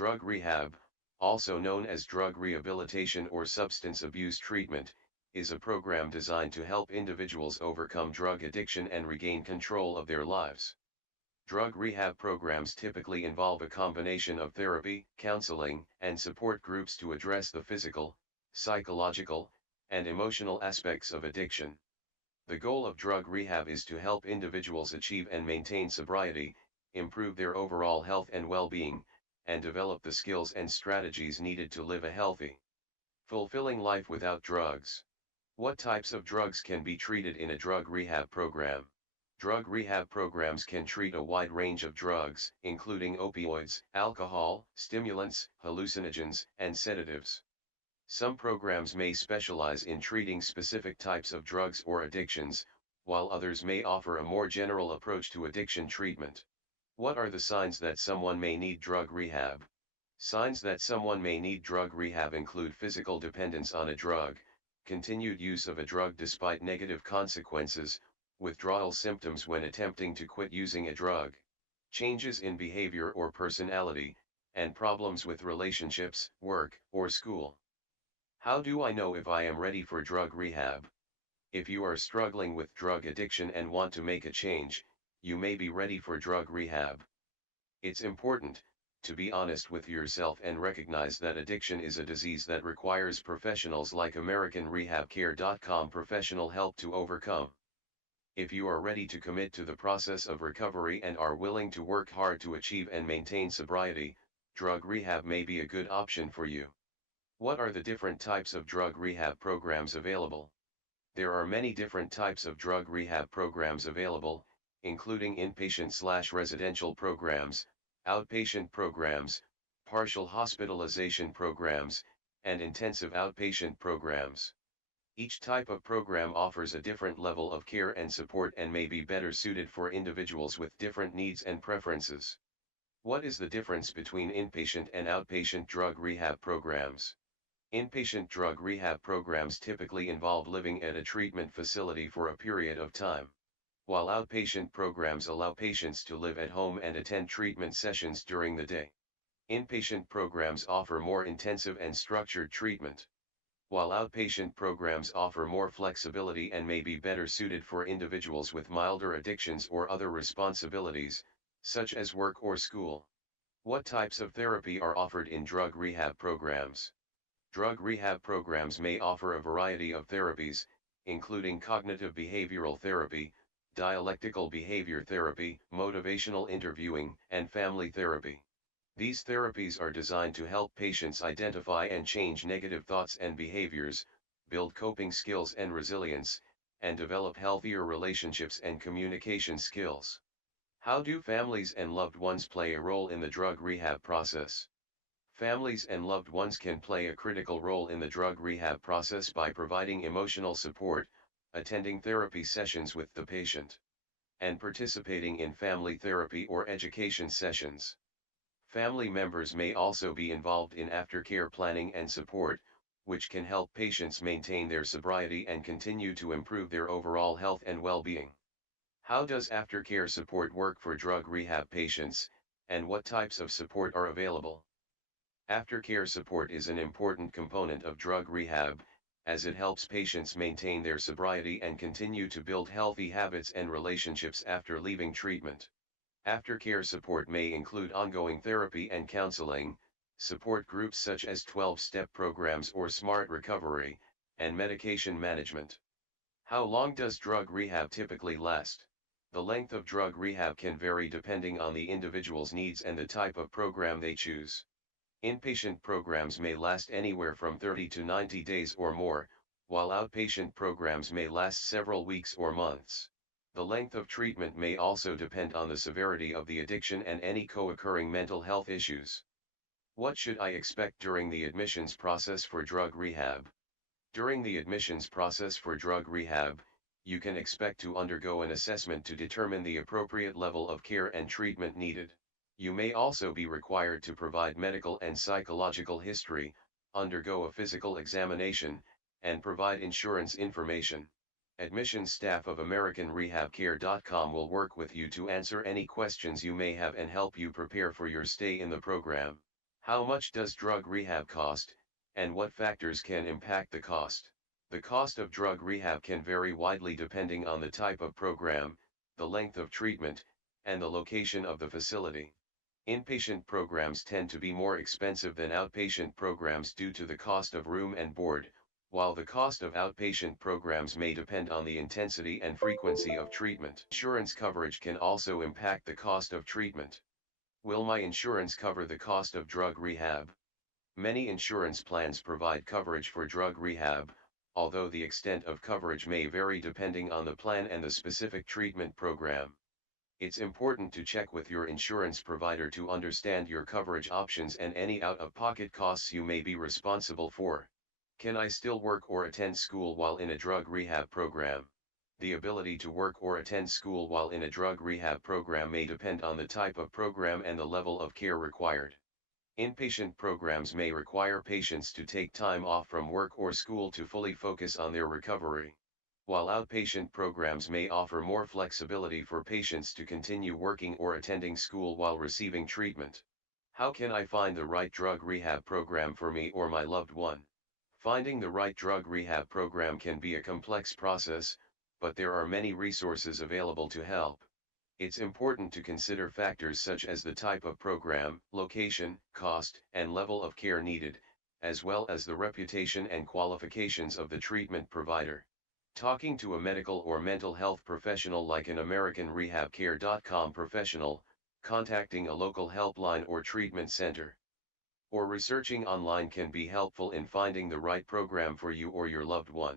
Drug rehab, also known as drug rehabilitation or substance abuse treatment, is a program designed to help individuals overcome drug addiction and regain control of their lives. Drug rehab programs typically involve a combination of therapy, counseling, and support groups to address the physical, psychological, and emotional aspects of addiction. The goal of drug rehab is to help individuals achieve and maintain sobriety, improve their overall health and well-being, and develop the skills and strategies needed to live a healthy, fulfilling life without drugs. What types of drugs can be treated in a drug rehab program? Drug rehab programs can treat a wide range of drugs, including opioids, alcohol, stimulants, hallucinogens, and sedatives. Some programs may specialize in treating specific types of drugs or addictions, while others may offer a more general approach to addiction treatment. What are the signs that someone may need drug rehab? Signs that someone may need drug rehab include physical dependence on a drug, continued use of a drug despite negative consequences, withdrawal symptoms when attempting to quit using a drug, changes in behavior or personality, and problems with relationships, work, or school. How do I know if I am ready for drug rehab? If you are struggling with drug addiction and want to make a change, you may be ready for drug rehab. It's important to be honest with yourself and recognize that addiction is a disease that requires professionals like AmericanRehabCare.com professional help to overcome. If you are ready to commit to the process of recovery and are willing to work hard to achieve and maintain sobriety, drug rehab may be a good option for you. What are the different types of drug rehab programs available? There are many different types of drug rehab programs available, including inpatient/residential programs, outpatient programs, partial hospitalization programs, and intensive outpatient programs. Each type of program offers a different level of care and support and may be better suited for individuals with different needs and preferences. What is the difference between inpatient and outpatient drug rehab programs? Inpatient drug rehab programs typically involve living at a treatment facility for a period of time, while outpatient programs allow patients to live at home and attend treatment sessions during the day. Inpatient programs offer more intensive and structured treatment, while outpatient programs offer more flexibility and may be better suited for individuals with milder addictions or other responsibilities, such as work or school. What types of therapy are offered in drug rehab programs? Drug rehab programs may offer a variety of therapies, including cognitive behavioral therapy, dialectical behavior therapy, motivational interviewing, and family therapy. These therapies are designed to help patients identify and change negative thoughts and behaviors, build coping skills and resilience, and develop healthier relationships and communication skills. How do families and loved ones play a role in the drug rehab process? Families and loved ones can play a critical role in the drug rehab process by providing emotional support, attending therapy sessions with the patient, and participating in family therapy or education sessions. Family members may also be involved in aftercare planning and support, which can help patients maintain their sobriety and continue to improve their overall health and well-being. How does aftercare support work for drug rehab patients, and what types of support are available? Aftercare support is an important component of drug rehab, as it helps patients maintain their sobriety and continue to build healthy habits and relationships after leaving treatment. Aftercare support may include ongoing therapy and counseling, support groups such as 12-step programs or smart recovery, and medication management. How long does drug rehab typically last? The length of drug rehab can vary depending on the individual's needs and the type of program they choose. Inpatient programs may last anywhere from 30 to 90 days or more, while outpatient programs may last several weeks or months. The length of treatment may also depend on the severity of the addiction and any co-occurring mental health issues. What should I expect during the admissions process for drug rehab? During the admissions process for drug rehab, you can expect to undergo an assessment to determine the appropriate level of care and treatment needed. You may also be required to provide medical and psychological history, undergo a physical examination, and provide insurance information. Admissions staff of AmericanRehabCare.com will work with you to answer any questions you may have and help you prepare for your stay in the program. How much does drug rehab cost, and what factors can impact the cost? The cost of drug rehab can vary widely depending on the type of program, the length of treatment, and the location of the facility. Inpatient programs tend to be more expensive than outpatient programs due to the cost of room and board, while the cost of outpatient programs may depend on the intensity and frequency of treatment. Insurance coverage can also impact the cost of treatment. Will my insurance cover the cost of drug rehab? Many insurance plans provide coverage for drug rehab, although the extent of coverage may vary depending on the plan and the specific treatment program. It's important to check with your insurance provider to understand your coverage options and any out-of-pocket costs you may be responsible for. Can I still work or attend school while in a drug rehab program? The ability to work or attend school while in a drug rehab program may depend on the type of program and the level of care required. Inpatient programs may require patients to take time off from work or school to fully focus on their recovery, while outpatient programs may offer more flexibility for patients to continue working or attending school while receiving treatment. How can I find the right drug rehab program for me or my loved one? Finding the right drug rehab program can be a complex process, but there are many resources available to help. It's important to consider factors such as the type of program, location, cost, and level of care needed, as well as the reputation and qualifications of the treatment provider. Talking to a medical or mental health professional like an AmericanRehabCare.com professional, contacting a local helpline or treatment center, or researching online can be helpful in finding the right program for you or your loved one.